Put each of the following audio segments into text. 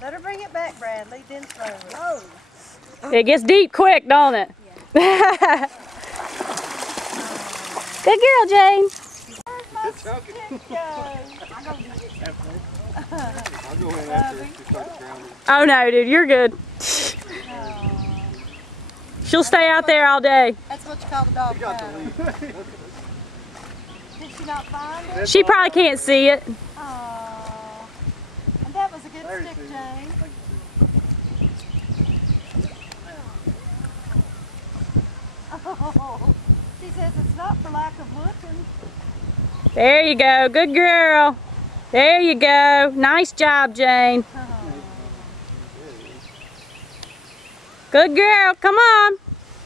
Let her bring it back, Bradley, then throw it. Oh. It gets deep quick, don't it? Yeah. Good girl, Jane. Good job. I'll go in after she starts grounding. Oh no, dude, you're good. She'll stay out there all day. That's what you call the dog paddle. Did she not find it? She probably can't see it. Oh. And that was a good stick, Jane. Oh. She says it's not for lack of looking. There you go. Good girl. There you go. Nice job, Jane. Good girl. Come on.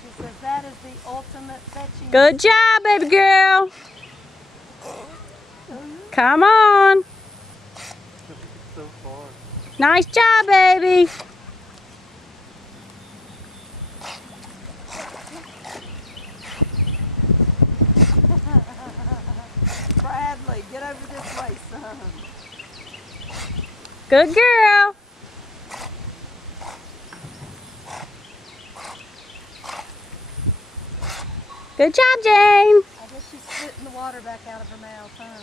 She says that is the ultimate fetching. Good job, baby girl. Come on. So far. Nice job, baby. Bradley, get over this way, son. Good girl. Good job, Jane. I guess she's spitting the water back out of her mouth, huh?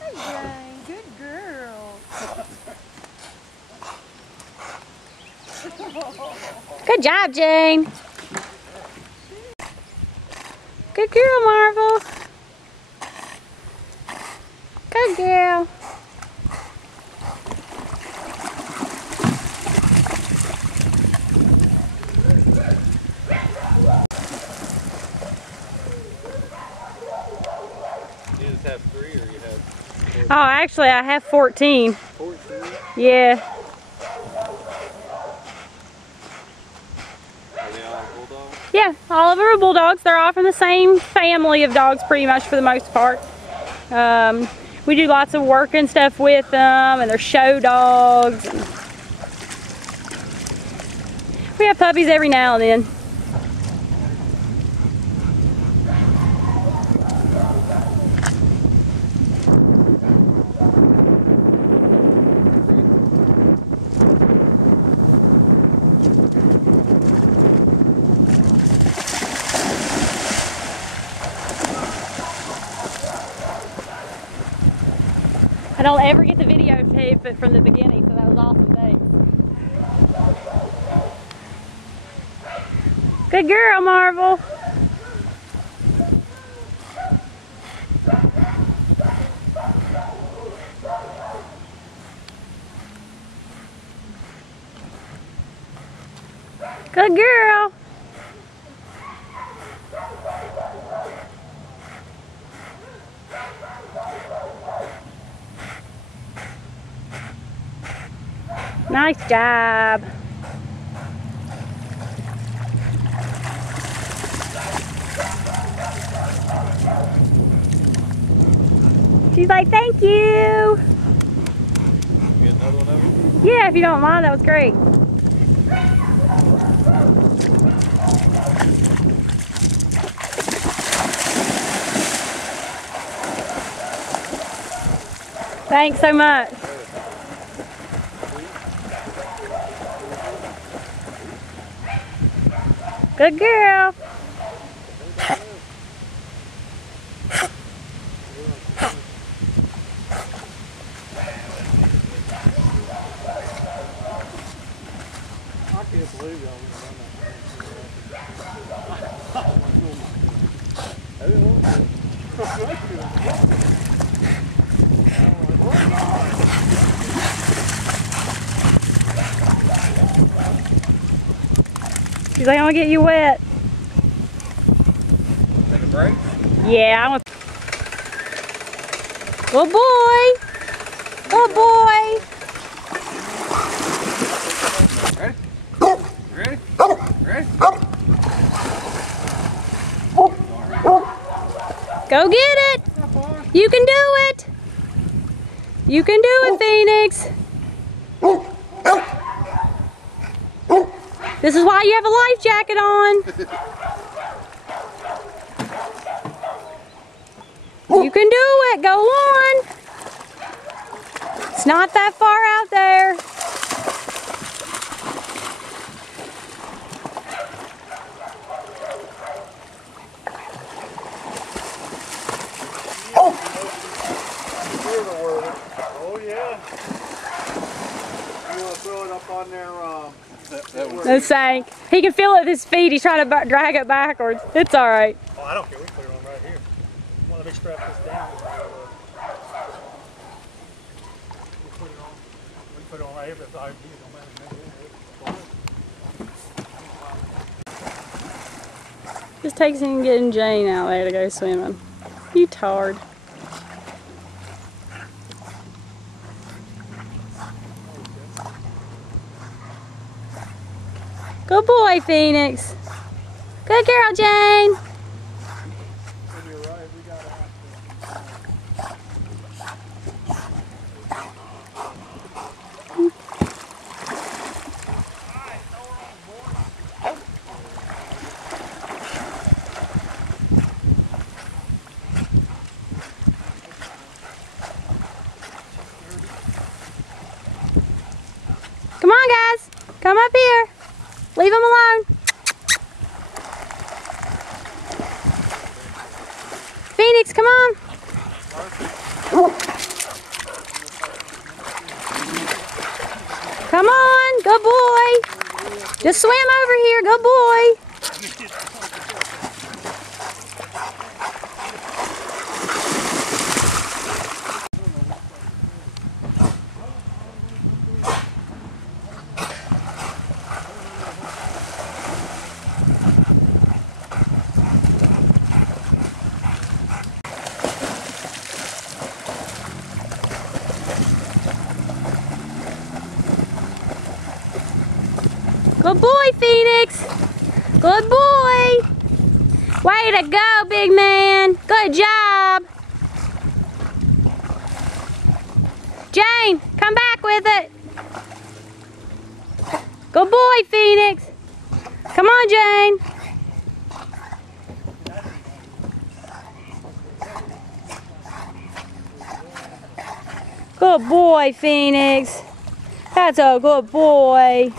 Hey, Jane, good girl. Good job, Jane. Good girl, Marvel. Good girl. You just have 3 or you have 4? Oh, actually, I have 14. 14? Yeah. Are they all bulldogs? Yeah, all of them are bulldogs. They're all from the same family of dogs pretty much for the most part. We do lots of work and stuff with them, and they're show dogs. We have puppies every now and then. I don't ever get to videotape it from the beginning, so that was awesome. Thanks. Good girl, Marvel. Good girl. Nice job. She's like, thank you. You get another one of them? Yeah, if you don't mind, that was great. Thanks so much. Good girl. I can't believe y'all went down She's like, I'm gonna get you wet. Take a break? Yeah, I'm gonna. Good boy. Good boy. Ready? Ready? Ready? Go get it. You can do it. You can do it, Phoenix. This is why you have a life jacket on. You can do it. Go on. It's not that far out there. Oh yeah. You want to throw it up on there? The sank. He can feel it with his feet. He's trying to drag it backwards. It's all right. Oh, I don't care. We can put it on right here. Well, let me strap this down. We'll put it on. We can put it on right here, but if I use it, Just takes him getting Jane out there to go swimming. You tard. Good boy, Phoenix. Good girl, Jane. Come on, guys. Come up here. Leave him alone. Phoenix, come on. Come on, good boy. Just swim over here, good boy. Good boy, Phoenix. Good boy. Way to go, big man. Good job. Jane, come back with it. Good boy, Phoenix. Come on, Jane. Good boy, Phoenix. That's a good boy.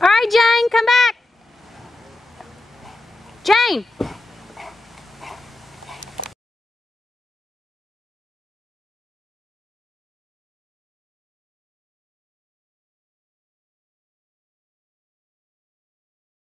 All right, Jane, come back. Jane.